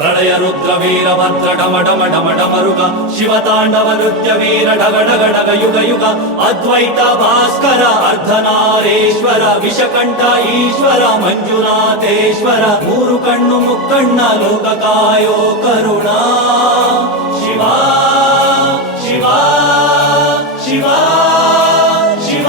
ಪ್ರಳಯ ರುದ್ರ ವೀರ ಭದ್ರ ಡಮ ಡಮ ಡಮ ಡಮರುಗ ಶಿವತಾಂಡವ ನೃತ್ಯ ವೀರ ಢಗ ಢಗ ಢಗ ಯುಗ ಯುಗ ಅದ್ವೈತ ಭಾಸ್ಕರ ಅರ್ಧನಾರೇಶ್ವರ ವಿಷಕಂಠ ಈಶ್ವರ ಮಂಜುನಾಥೇಶ್ವರ ಮೂರು ಕಣ್ಣು ಮುಕ್ಕಣ್ಣ ಲೋಕ ಕಾಯೋ ಕರುಣ ಶಿವ ಶಿವ ಶಿವ ಶಿವ.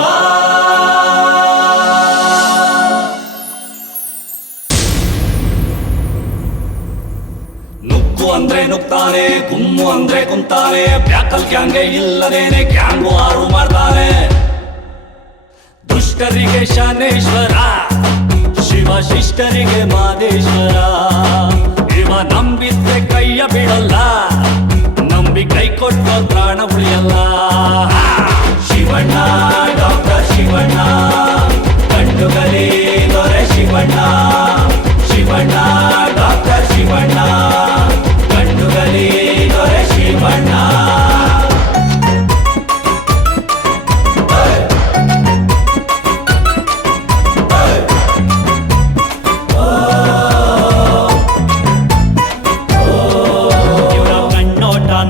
ನುಗ್ಗು ಅಂದ್ರೆ ನುಗ್ತಾನೆ, ಗುಮ್ಮು ಅಂದ್ರೆ ಕುಂತಾನೆ, ಬ್ಯಾಕಲ್ ಗ್ಯಾಂಗೆ ಇಲ್ಲದೇನೆ ಗ್ಯಾಂಗು ಆರು ಮಾಡ್ತಾನೆ. ದುಷ್ಟರಿಗೆ ಶನೇಶ್ವರ, ಶಿವ ಶಿಷ್ಟರಿಗೆ ಮಾದೇಶ್ವರ. ಇವ ನಂಬಿದ್ರೆ ಕೈಯ ಬಿಡಲ್ಲ, ನಂಬಿ ಕೈ ಕೊಟ್ಟು ಪ್ರಾಣ ಉಳಿಯಲ್ಲ. ಶಿವಣ್ಣ ಡಾಕ್ಟರ್ ಶಿವಣ್ಣ, ಕಂಡುಗಲಿ ದೊರೆ ಶಿವಣ್ಣ. ಶಿವಣ್ಣ ಡಾಕ್ಟರ್ ಶಿವಣ್ಣ, ಕಂಡುಗಲಿ ದೊರೆ ಶಿವಣ್ಣ.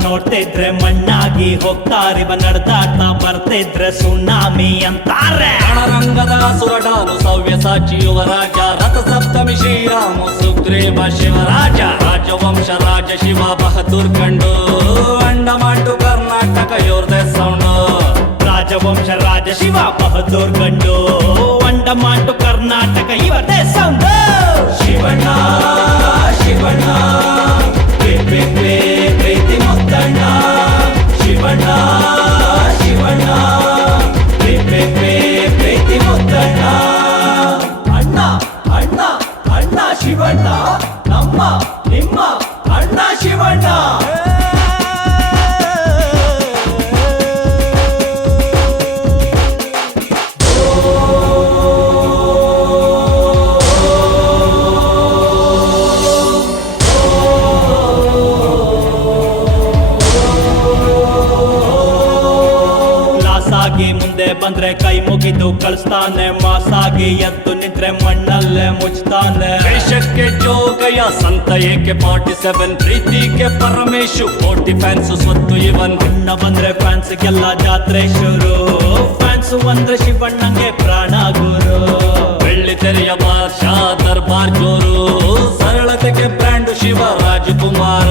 ನೋಡ್ತಿದ್ರೆ ಮಣ್ಣಾಗಿ ಹೋಗ್ತಾರೆ, ನಡೆದಾಟ ಬರ್ತಿದ್ರೆ ಸುನಾಮಿ ಅಂತಾರೆ. ರಣರಂಗದ ಸುರಟಾನು ಸವ್ಯ ಸಾಚಿ ಯುವರಾಜ, ರಥ ಸಪ್ತಮಿ ಶ್ರೀರಾಮ ಸುಗ್ರೀವ ಶಿವರಾಜ. ರಾಜವಂಶ ರಾಜ ಶಿವ ಬಹದ್ದೂರ್ ಕಂಡು ಅಂಡಮಾಟು ಕರ್ನಾಟಕ ಇವ್ರದೇ ಸೌಂಡು. ರಾಜವಂಶ ರಾಜ ಶಿವ ಬಹದ್ದೂರ್ ಗಂಡು, ಅಂಡಮಾಟು ಕರ್ನಾಟಕ ಇವರದೇ ಸೌಂಡು. ಶಿವಣ್ಣ ಶಿವಣ್ಣ ಪ್ರೀತಿ ಮುತ್ತಣ್ಣ. ಶಿವಣ್ಣ ಶಿವಣ್ಣ ಪ್ರೀತಿ ಮುತ್ತಣ್ಣ. ಅಣ್ಣ ಅಣ್ಣ ಅಣ್ಣ ಶಿವಣ್ಣ, ನಮ್ಮ ನಿಮ್ಮ ಅಣ್ಣ ಶಿವಣ್ಣ. ಮುಂದೆ ಬಂದ್ರೆ ಕೈ ಮುಗಿದು ಕಳಿಸ್ತಾನೆ, ಮಾಸಾಗಿ ಎದ್ದು ನಿಂತ್ರೆ ಮಣ್ಣಲ್ಲೇ ಮುಚ್ತಾನೆ. ದೇಶಕ್ಕೆ ಜೋಗಯ ಸಂತ ಏಕೆ 47, ಪ್ರೀತಿಗೆ ಪರಮೇಶು ಕೋಟಿ ಫ್ಯಾನ್ಸ್ ಸ್ವತ್ತು ಇವನ್. ಅಣ್ಣ ಬಂದ್ರೆ ಫ್ಯಾನ್ಸ್ಗೆಲ್ಲ ಜಾತ್ರೆ ಶುರು, ಫ್ಯಾನ್ಸ್ ಅಂದ್ರೆ ಶಿವಣ್ಣಂಗೆ ಪ್ರಾಣ ಗುರು. ಬೆಳ್ಳಿ ತೆರೆಯ ಭಾಷಾ ದರ್ಬಾರ್ ಜೋರು, ಸರಳತೆಗೆ ಬ್ರ್ಯಾಂಡು ಶಿವ ರಾಜಕುಮಾರ.